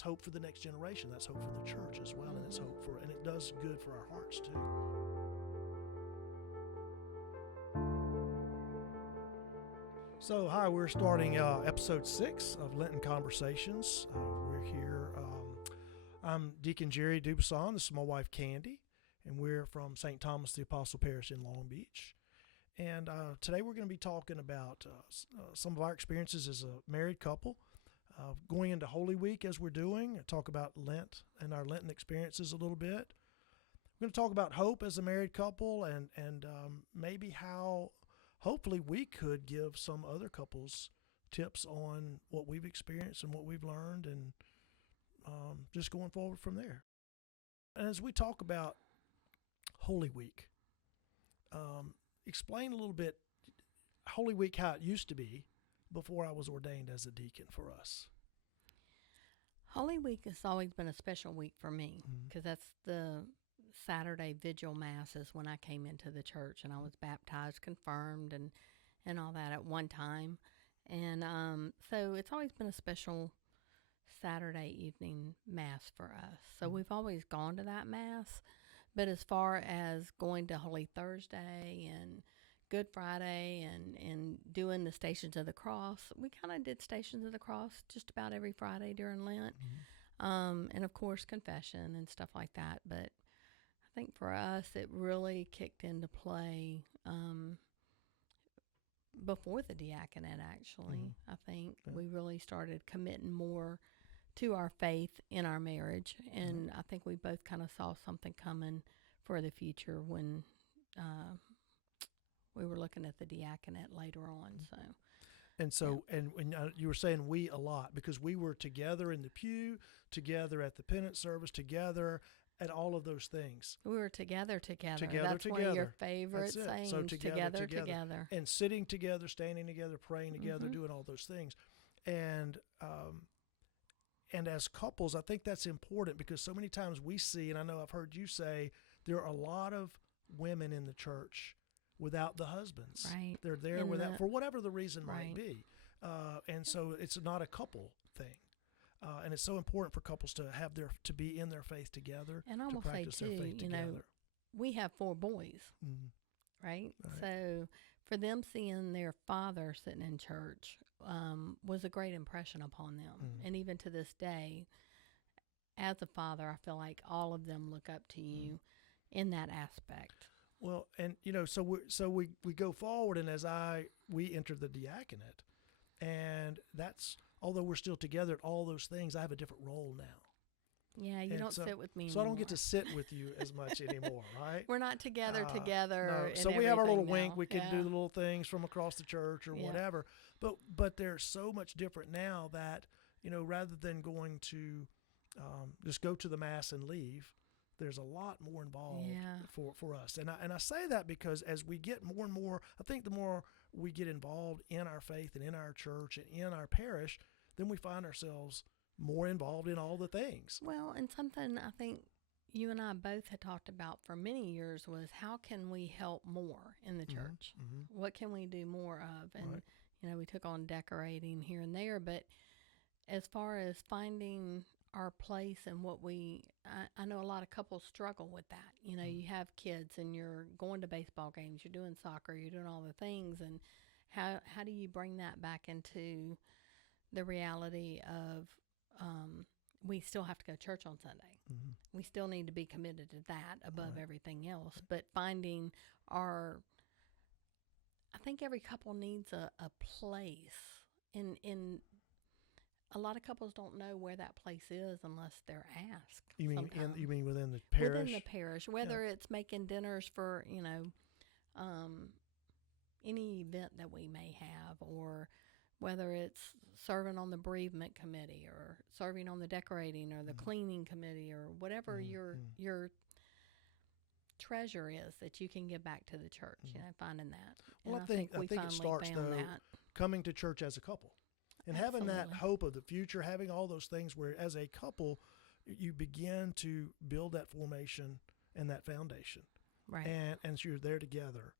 that's hope for the next generation. That's hope for the church as well, and it's hope for, and it does good for our hearts too. So, hi, we're starting episode 6 of Lenten Conversations. We're here. I'm Deacon Jerry Dubuisson. This is my wife, Candy, and we're from St. Thomas the Apostle Parish in Long Beach. And today we're going to be talking about some of our experiences as a married couple, going into Holy Week as we're doing, talk about Lent and our Lenten experiences a little bit. We're going to talk about hope as a married couple and maybe how hopefully we could give some other couples tips on what we've experienced and what we've learned, and just going forward from there. And as we talk about Holy Week, explain a little bit Holy Week, how it used to be before I was ordained as a deacon for us. Holy Week has always been a special week for me because that's the Saturday vigil masses when I came into the church, and I was baptized, confirmed, and all that at one time. And so it's always been a special Saturday evening mass for us. So we've always gone to that mass. But as far as going to Holy Thursday and Good Friday and doing the Stations of the Cross, we kind of did Stations of the Cross just about every Friday during Lent. And of course confession and stuff like that. But I think for us it really kicked into play before the diaconate, actually. I think we really started committing more to our faith in our marriage, and I think we both kind of saw something coming for the future when we were looking at the diaconate later on. And when you were saying we a lot, because we were together in the pew, together at the penance service, together at all of those things. We were together. That's one of your favorite sayings. So together. And sitting together, standing together, praying together, doing all those things. And as couples, I think that's important, because so many times we see, and I know I've heard you say, there are a lot of women in the church without the husbands. Right. They're there for whatever the reason might be. And so it's not a couple thing. And it's so important for couples to be in their faith together, and I will to practice say their too, faith together. We have 4 boys, right? So for them, seeing their father sitting in church was a great impression upon them. And even to this day, as a father, I feel like all of them look up to you in that aspect. Well, and so we go forward, and as we enter the diaconate, and that's, although we're still together at all those things, I have a different role now. Yeah, you don't sit with me anymore. So I don't get to sit with you as much anymore, right? We're not together. No. So we have our little now. wink. We can do the little things from across the church or whatever. But there's so much different now that, rather than going to just go to the Mass and leave, there's a lot more involved for us. And I say that because as we get more and more, I think the more we get involved in our faith and in our church and in our parish, then we find ourselves more involved in all the things. Well, and something I think you and I both had talked about for many years was, how can we help more in the church? What can we do more of? And, we took on decorating here and there, but as far as finding our place and what I know a lot of couples struggle with that. You have kids and you're going to baseball games, you're doing soccer, you're doing all the things, and how do you bring that back into the reality of we still have to go to church on Sunday. We still need to be committed to that above everything else. But finding I think every couple needs a place. In a lot of couples don't know where that place is unless they're asked. You mean within the parish? Within the parish, whether it's making dinners for any event that we may have, or whether it's serving on the bereavement committee or serving on the decorating or the cleaning committee, or whatever your treasure is that you can give back to the church, finding that. Well, I think it starts, though, coming to church as a couple and having that hope of the future, having all those things where as a couple you begin to build that formation and that foundation. Right. And so you're there together.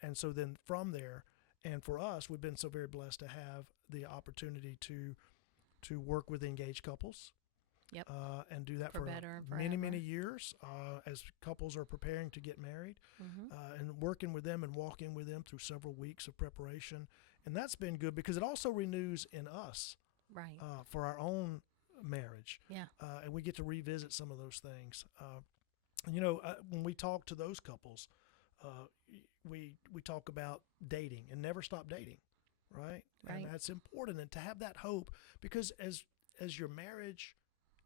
And so then from there, and for us, we've been so very blessed to have the opportunity to work with engaged couples Yep. And do that For for better, many, forever. many years as couples are preparing to get married, Mm-hmm. and working with them and walking with them through several weeks of preparation. And that's been good because it also renews in us Right. for our own marriage. Yeah. And we get to revisit some of those things. When we talk to those couples, we talk about dating and never stop dating, right? Right. And that's important, and to have that hope, because as your marriage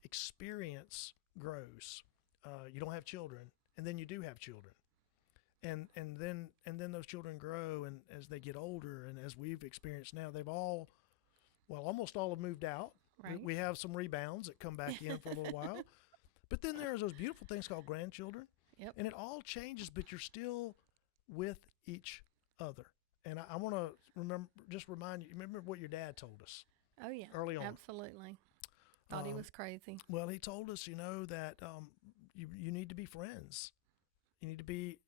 experience grows, you don't have children, and then you do have children, and then those children grow, and as they get older, and as we've experienced now, almost all have moved out. Right. We have some rebounds that come back in for a little while. But then there's those beautiful things called grandchildren. Yep. And it all changes, but you're still with each other. And I want to remind you, remember what your dad told us Oh, yeah. early on. Absolutely. Thought he was crazy. Well, he told us, that you need to be friends. You need to be,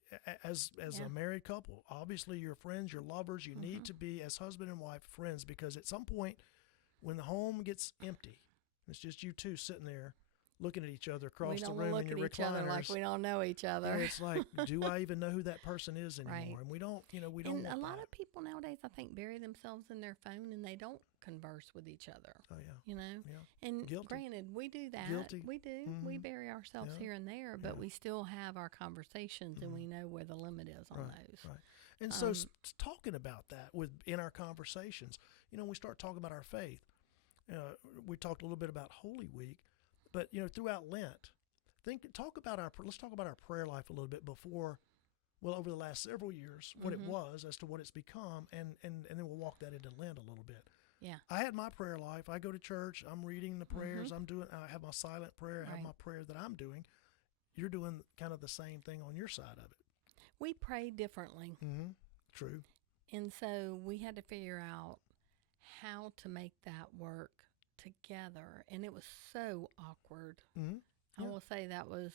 as a married couple, obviously you're friends, you're lovers. You need to be, as husband and wife, friends, because at some point when the home gets empty, it's just you two sitting there looking at each other across the room in your recliners. We don't look at each other like we don't know each other. And it's like, do I even know who that person is anymore? Right. And we don't. And a lot of people nowadays, I think, bury themselves in their phone and they don't converse with each other. Oh yeah. Yeah. And Guilty. Granted, we do that. Guilty. We do. Mm-hmm. We bury ourselves here and there, but we still have our conversations, and we know where the limit is on those. Right. And so talking about that in our conversations, we start talking about our faith. We talked a little bit about Holy Week, but throughout Lent, let's talk about our prayer life a little bit over the last several years, what it was as to what it's become, and then we'll walk that into Lent a little bit. Yeah. I had my prayer life. I go to church. I'm reading the prayers. I have my silent prayer. I have my prayer that I'm doing. You're doing kind of the same thing on your side of it. We pray differently. Mm-hmm. True. And so we had to figure out how to make that work together, and it was so awkward. Mm-hmm. I will say that was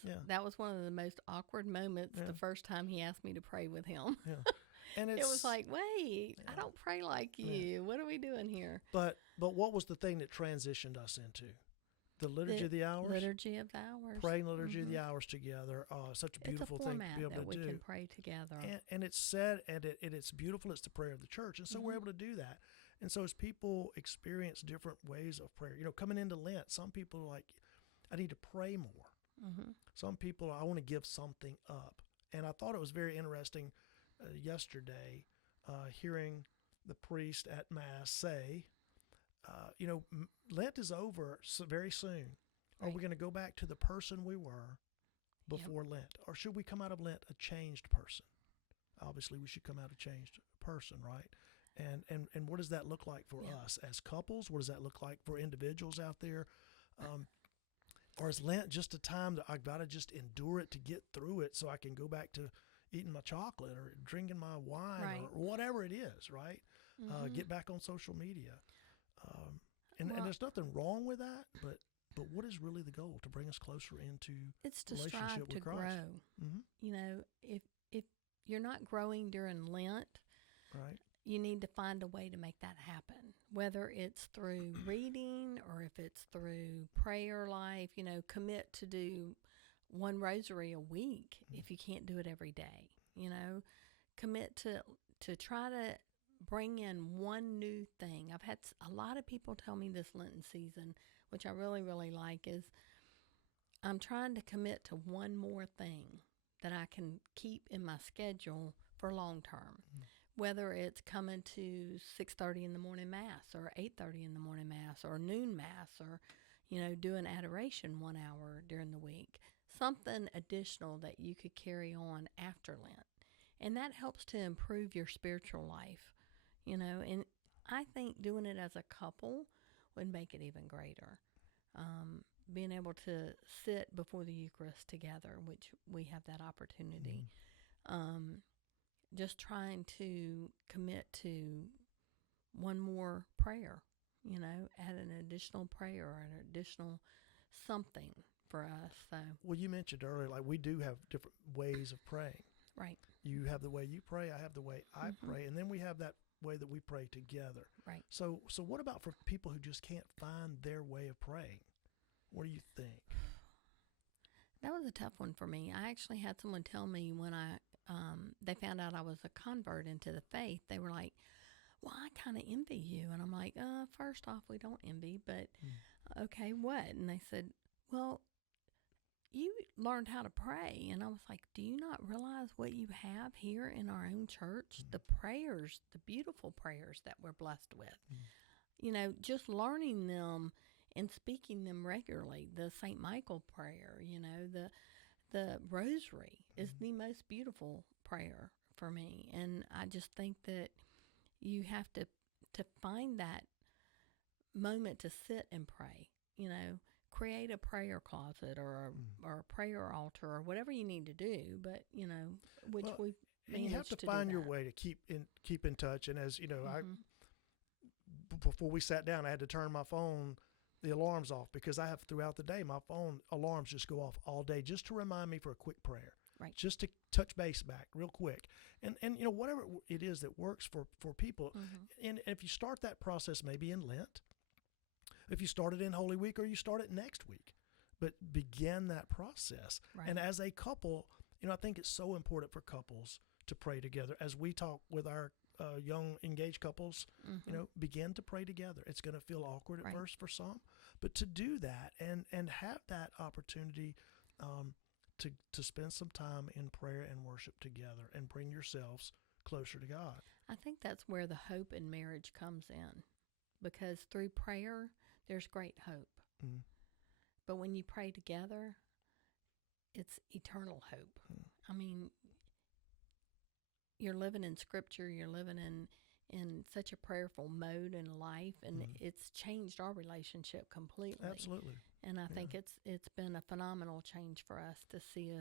one of the most awkward moments the first time he asked me to pray with him. Yeah. And it was like, wait, I don't pray like you. Yeah. What are we doing here? But what was the thing that transitioned us into? The Liturgy of the Hours? Liturgy of the Hours. Praying Liturgy of the Hours together. Such a beautiful thing to be able to do. It's a format that we can pray together. And it's said, and it's beautiful. It's the prayer of the church. And so we're able to do that. And so as people experience different ways of prayer, coming into Lent, some people are like, I need to pray more. Mm-hmm. Some people, I want to give something up. And I thought it was very interesting yesterday hearing the priest at Mass say, Lent is over very soon. Are we going to go back to the person we were before Lent? Or should we come out of Lent a changed person? Obviously, we should come out a changed person, right? And what does that look like for us as couples? What does that look like for individuals out there? Or is Lent just a time that I've got to just endure it to get through it so I can go back to eating my chocolate or drinking my wine or whatever it is, right? Get back on social media. And there's nothing wrong with that, but what is really the goal? To bring us closer into it's to relationship strive with to Christ. grow. Mm-hmm. If you're not growing during Lent, right, you need to find a way to make that happen, whether it's through reading or if it's through prayer life. Commit to do one rosary a week if you can't do it every day. Commit to try to bring in one new thing. I've had a lot of people tell me this Lenten season, which I really, really like, is I'm trying to commit to one more thing that I can keep in my schedule for long term. Whether it's coming to 6:30 in the morning Mass or 8:30 in the morning Mass or noon Mass or, doing adoration 1 hour during the week, something additional that you could carry on after Lent. And that helps to improve your spiritual life, and I think doing it as a couple would make it even greater. Being able to sit before the Eucharist together, which we have that opportunity. Just trying to commit to one more prayer, add an additional prayer or an additional something for us. So, well, you mentioned earlier, like we do have different ways of praying. Right. You have the way you pray, I have the way I pray, and then we have that way that we pray together. Right. So what about for people who just can't find their way of praying? What do you think? That was a tough one for me. I actually had someone tell me when they found out I was a convert into the faith, they were like, well, I kind of envy you. And I'm like, first off, we don't envy, but okay, what? And they said, well, you learned how to pray. And I was like, do you not realize what you have here in our own church? The prayers, the beautiful prayers that we're blessed with. You know, just learning them and speaking them regularly. The St. Michael prayer, you know, the rosary is the most beautiful prayer for me. And I just think that you have to find that moment to sit and pray, you know, create a prayer closet or a prayer altar or whatever you need to do, but, you know, which we've and you have to find your way to keep in touch. And as you know, before we sat down, I had to turn my phone, the alarms off, because I have throughout the day, my phone alarms just go off all day just to remind me for a quick prayer, right? Just to touch base back real quick. And you know, whatever it is that works for people. And if you start that process maybe in Lent, if you start it in Holy Week, or you start it next week, but begin that process. Right. And as a couple, you know, I think it's so important for couples to pray together. As we talk with our young engaged couples, you know, begin to pray together. It's going to feel awkward at first for some, but to do that and have that opportunity to spend some time in prayer and worship together and bring yourselves closer to God. I think that's where the hope in marriage comes in, because through prayer, there's great hope. But when you pray together, it's eternal hope. I mean, you're living in Scripture, you're living in such a prayerful mode in life, and it's changed our relationship completely. Absolutely. And I think it's been a phenomenal change for us to see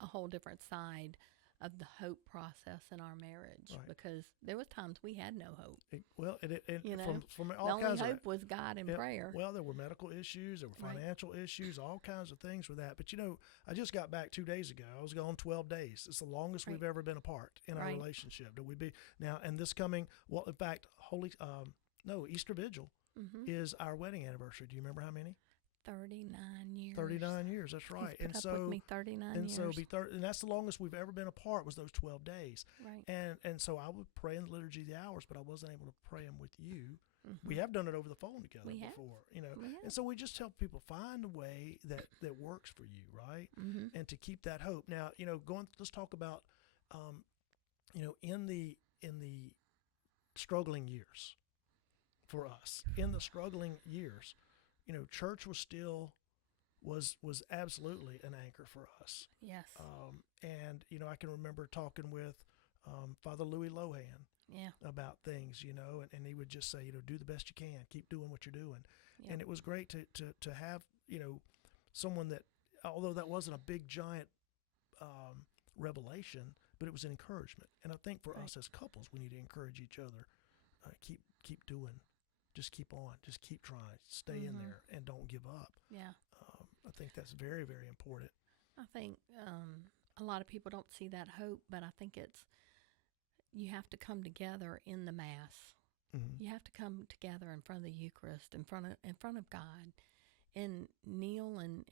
a whole different side of the hope process in our marriage, because there was times we had no hope. You know, from all the only kinds hope of was God and prayer. Well, there were medical issues, there were financial issues, all kinds of things with that. But you know, I just got back 2 days ago. I was gone 12 days. It's the longest we've ever been apart in our relationship. Do we be now? And this coming, well, in fact, Easter Vigil is our wedding anniversary. Do you remember how many? 39 years. 39 years, that's right. He's put up with me 39 years. And that's the longest we've ever been apart, was those 12 days. Right. And so I would pray in the liturgy of the hours, but I wasn't able to pray them with you. We have done it over the phone together before, you know. And so we just tell people, find a way that works for you, right? And to keep that hope. Now, you know, let's talk about, you know, in the struggling years for us, in the struggling years, you know, church was absolutely an anchor for us. Yes. And, you know, I can remember talking with Father Louis Lohan about things, you know, and he would just say, you know, do the best you can, keep doing what you're doing. Yep. And it was great to have, you know, someone that, although that wasn't a big, giant revelation, but it was an encouragement. And I think for us as couples, we need to encourage each other. Keep doing. Just keep on. Just keep trying. Stay in there and don't give up. Yeah. I think that's very, very important. I think a lot of people don't see that hope, but I think you have to come together in the Mass. You have to come together in front of the Eucharist, in front of God, and kneel and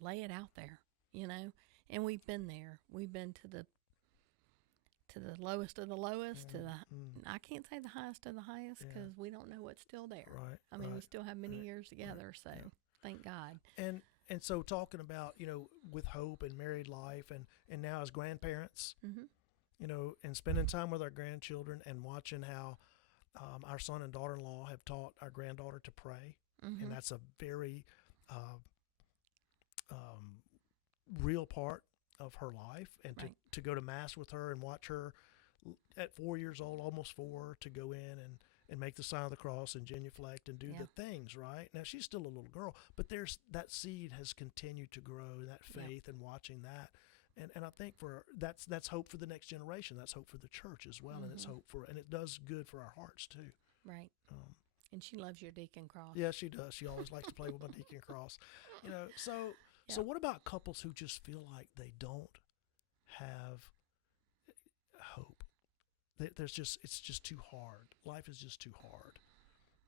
lay it out there, you know. And we've been there. We've been to the lowest of the lowest, to the I can't say the highest of the highest, because we don't know what's still there. Right. I mean, we still have many years together, so thank God. And so talking about, you know, with hope and married life, and now as grandparents, you know, and spending time with our grandchildren and watching how our son and daughter-in-law have taught our granddaughter to pray, and that's a very real part of her life, and to go to Mass with her and watch her at 4 years old, almost 4, to go in and make the sign of the cross and genuflect and do the things, right? Now, she's still a little girl, but that seed has continued to grow, that faith, and watching that. And I think that's hope for the next generation. That's hope for the church as well, and it's hope and it does good for our hearts too. Right. And she loves your deacon cross. Yeah, she does. She always likes to play with my deacon cross. You know, so what about couples who just feel like they don't have hope? It's just too hard. Life is just too hard.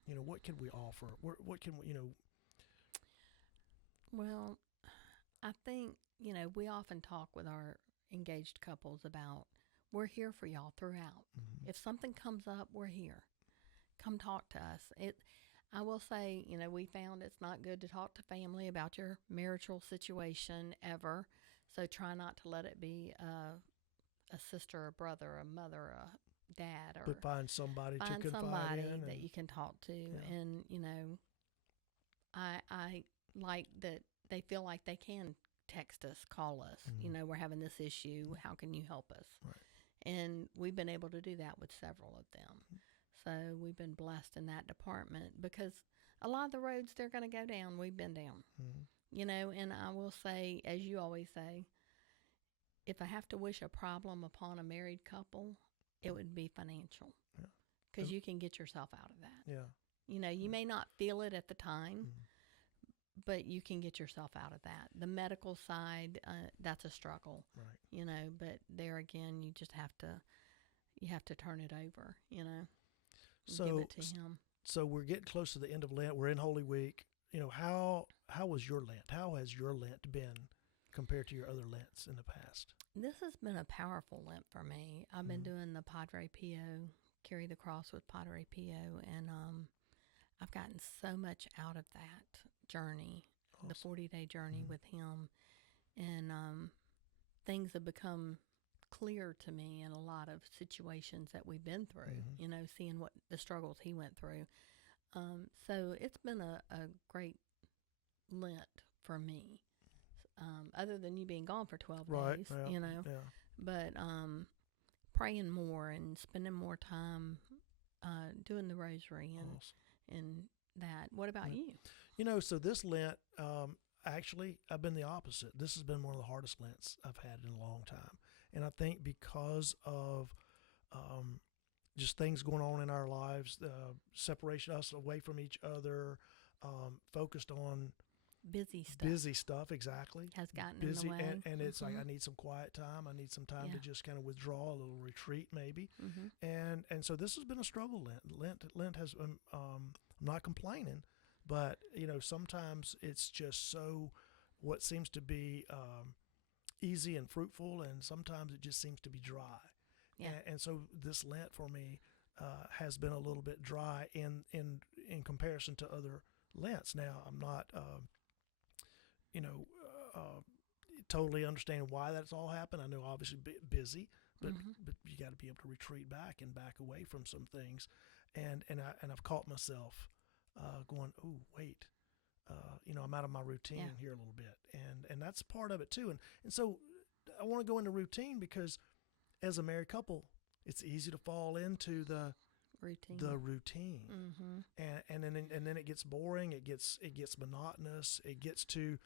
You know, what can we offer? What can we, you know? Well, I think, we often talk with our engaged couples about we're here for y'all throughout. Mm-hmm. If something comes up, we're here. Come talk to us. I will say, we found it's not good to talk to family about your marital situation ever. So try not to let it be a sister, a brother, a mother, a dad, or but find somebody to confide in that you can talk to. Yeah. And, I like that they feel like they can text us, call us. Mm-hmm. We're having this issue. How can you help us? Right. And we've been able to do that with several of them. So we've been blessed in that department because a lot of the roads they're going to go down, we've been down. Mm-hmm. And I will say, as you always say, if I have to wish a problem upon a married couple, it would be financial. Because you can get yourself out of that. Yeah. You may not feel it at the time, Mm-hmm. but you can get yourself out of that. The medical side, that's a struggle. Right. But there again, you just have to turn it over, So, give it to him. So we're getting close to the end of Lent. We're in Holy Week. How was your Lent? How has your Lent been compared to your other Lents in the past? This has been a powerful Lent for me. I've been doing the Padre Pio, carry the cross with Padre Pio, and I've gotten so much out of that journey, awesome. The 40-day journey with him, and things have become clear to me in a lot of situations that we've been through, seeing what the struggles he went through. So it's been a great Lent for me, other than you being gone for 12 days, but praying more and spending more time doing the rosary and awesome. And that. What about you? So this Lent, actually, I've been the opposite. This has been one of the hardest Lents I've had in a long time. And I think because of just things going on in our lives, separation, us away from each other, focused on busy stuff, exactly. Has gotten busy, in the way. and it's like I need some quiet time. I need some time to just kind of withdraw, a little retreat maybe. And so this has been a struggle. Lent has I'm not complaining, but sometimes it's just so what seems to be easy and fruitful, and sometimes it just seems to be dry. And so this Lent for me has been a little bit dry in comparison to other Lents. Now I'm not totally understanding why that's all happened. I know obviously busy, but you got to be able to retreat back away from some things, and I've caught myself going, oh wait, I'm out of my routine here a little bit, and that's part of it too. And so I want to go into routine because as a married couple, it's easy to fall into the routine, and then it gets boring. It gets monotonous. It gets to,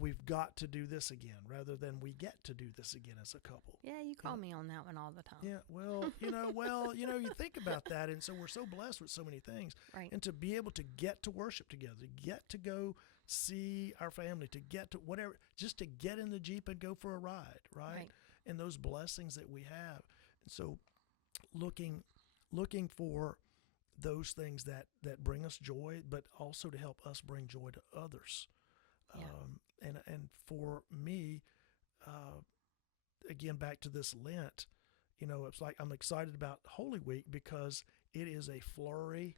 we've got to do this again rather than we get to do this again as a couple. Yeah, you call me on that one all the time. Yeah, well, you think about that, and so we're so blessed with so many things, right? And to be able to get to worship together, get to go see our family, to get to whatever, just to get in the Jeep and go for a ride, right? And those blessings that we have, and so looking for those things that bring us joy, but also to help us bring joy to others. And for me, again, back to this Lent, it's like I'm excited about Holy Week because it is a flurry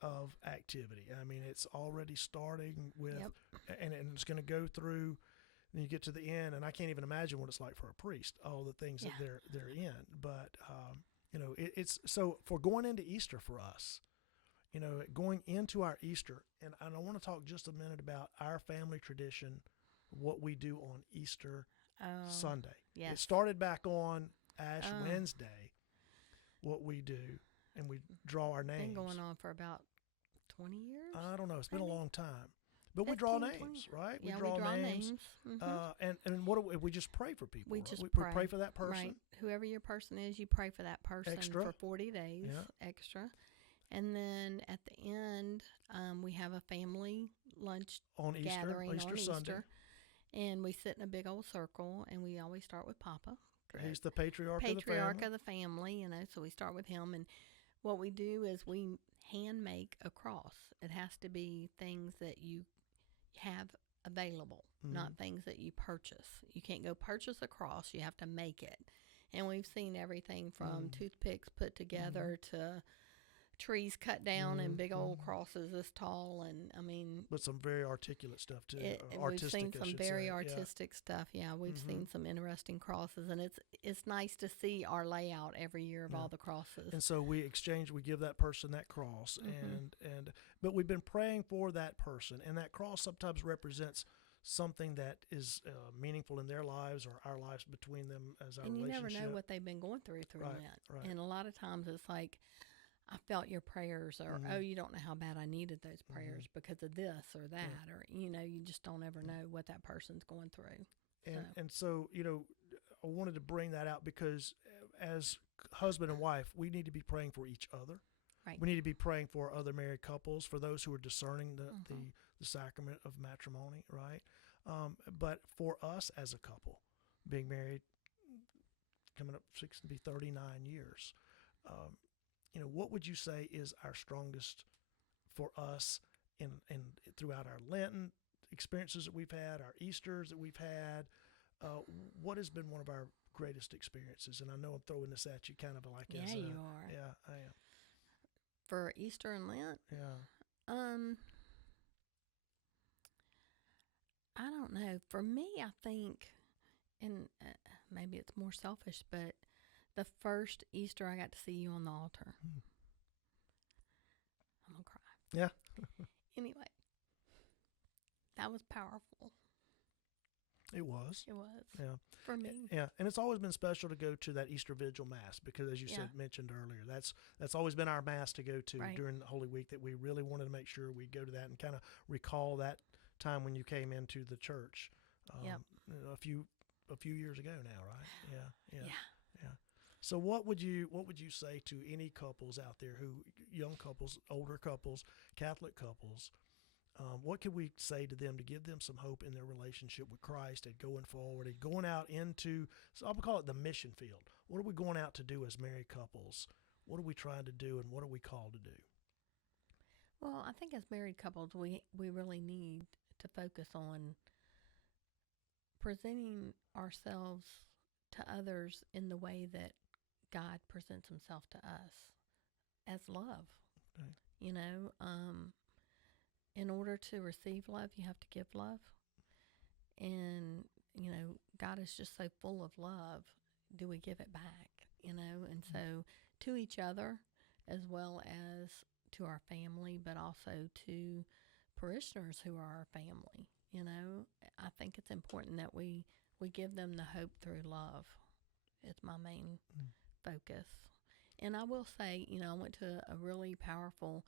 of activity. I mean, it's already starting with, and it's going to go through, and you get to the end, and I can't even imagine what it's like for a priest, all the things that they're in. But, it's so for going into Easter for us, going into our Easter, and I want to talk just a minute about our family tradition, what we do on Easter Sunday. Yes. It started back on Ash Wednesday, what we do, and we draw our names. It's been going on for about 20 years? I don't know. It's been a long time. But we draw names, right? Yeah, we draw names. And what do we just pray for people? We right? just we pray. Pray for that person. Right. Whoever your person is, you pray for that person Extra. for 40 days extra. And then at the end, we have a family lunch on gathering Easter on Sunday. Easter. And we sit in a big old circle, and we always start with Papa. He's the patriarch of the family. So we start with him. And what we do is we hand make a cross. It has to be things that you have available, not things that you purchase. You can't go purchase a cross. You have to make it. And we've seen everything from toothpicks put together to trees cut down and big old crosses this tall, and I mean, but some very articulate stuff too. We've seen some very artistic stuff. Yeah, we've seen some interesting crosses, and it's nice to see our layout every year of all the crosses. And so we give that person that cross, but we've been praying for that person, and that cross sometimes represents something that is meaningful in their lives or our lives between them as our relationship. And you never know what they've been going through Right. that. And a lot of times it's like, I felt your prayers, or, oh, you don't know how bad I needed those prayers because of this or that, or, you just don't ever know what that person's going through. And so, I wanted to bring that out because as husband and wife, we need to be praying for each other. Right. We need to be praying for other married couples, for those who are discerning the sacrament of matrimony, right? But for us as a couple, being married, coming up 39 years, what would you say is our strongest for us in throughout our Lenten experiences that we've had, our Easters that we've had? What has been one of our greatest experiences? And I know I'm throwing this at you kind of like you are. Yeah, I am. For Easter and Lent? Yeah. I don't know. For me, I think, and maybe it's more selfish, but the first Easter I got to see you on the altar. I'm going to cry. Yeah. Anyway, that was powerful. It was. It was. Yeah. For me. Yeah. And it's always been special to go to that Easter Vigil Mass because, as you mentioned earlier, that's always been our Mass to go to during the Holy Week, that we really wanted to make sure we go to that and kind of recall that time when you came into the church a few years ago now, right? Yeah. So what would you say to any couples out there, young couples, older couples, Catholic couples? What could we say to them to give them some hope in their relationship with Christ and going forward and going out into, so I'll call it the mission field. What are we going out to do as married couples? What are we trying to do, and what are we called to do? Well, I think as married couples, we really need to focus on presenting ourselves to others in the way that God presents himself to us, as love. Okay. In order to receive love, you have to give love. And, God is just so full of love. Do we give it back? And so to each other, as well as to our family, but also to parishioners who are our family. I think it's important that we give them the hope through love. It's my main focus. And I will say, I went to a really powerful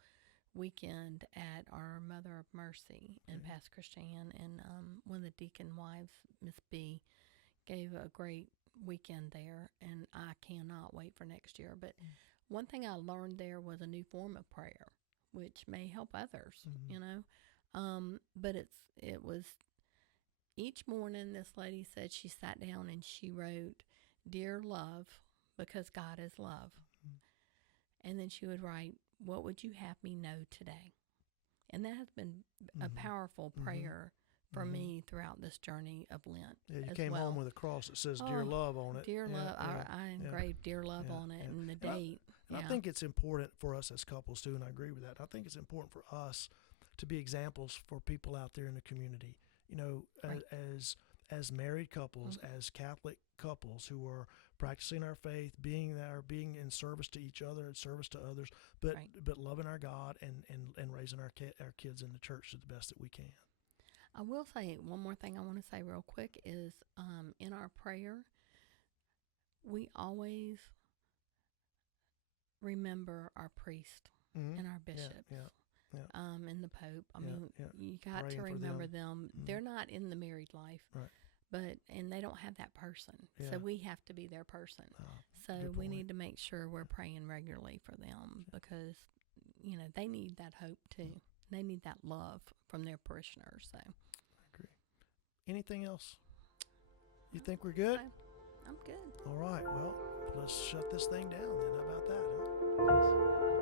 weekend at our Mother of Mercy in Pass Christian, and one of the deacon wives, Miss B, gave a great weekend there, and I cannot wait for next year. But one thing I learned there was a new form of prayer, which may help others, but it was each morning. This lady said she sat down and she wrote, "Dear love, because God is love." And then she would write, "What would you have me know today?" And that has been a powerful prayer for me throughout this journey of Lent. Yeah, you came home with a cross that says "Dear Love" on it. Dear Love. I engraved "Dear Love" on it and the date. And I think it's important for us as couples too, and I agree with that. I think it's important for us to be examples for people out there in the community. As married couples, as Catholic couples who are practicing our faith, being in service to each other and service to others, but loving our God and raising our kids in the church to the best that we can. I will say one more thing I want to say real quick is in our prayer, we always remember our priest and our bishops. And the Pope. I mean, you got Praying to remember them. They're not in the married life, and they don't have that person. So we have to be their person. So we need to make sure we're praying regularly for them because, they need that hope too. They need that love from their parishioners. So, I agree. Anything else? You think we're good? I'm good. All right. Well, let's shut this thing down then. How about that, huh? Yes.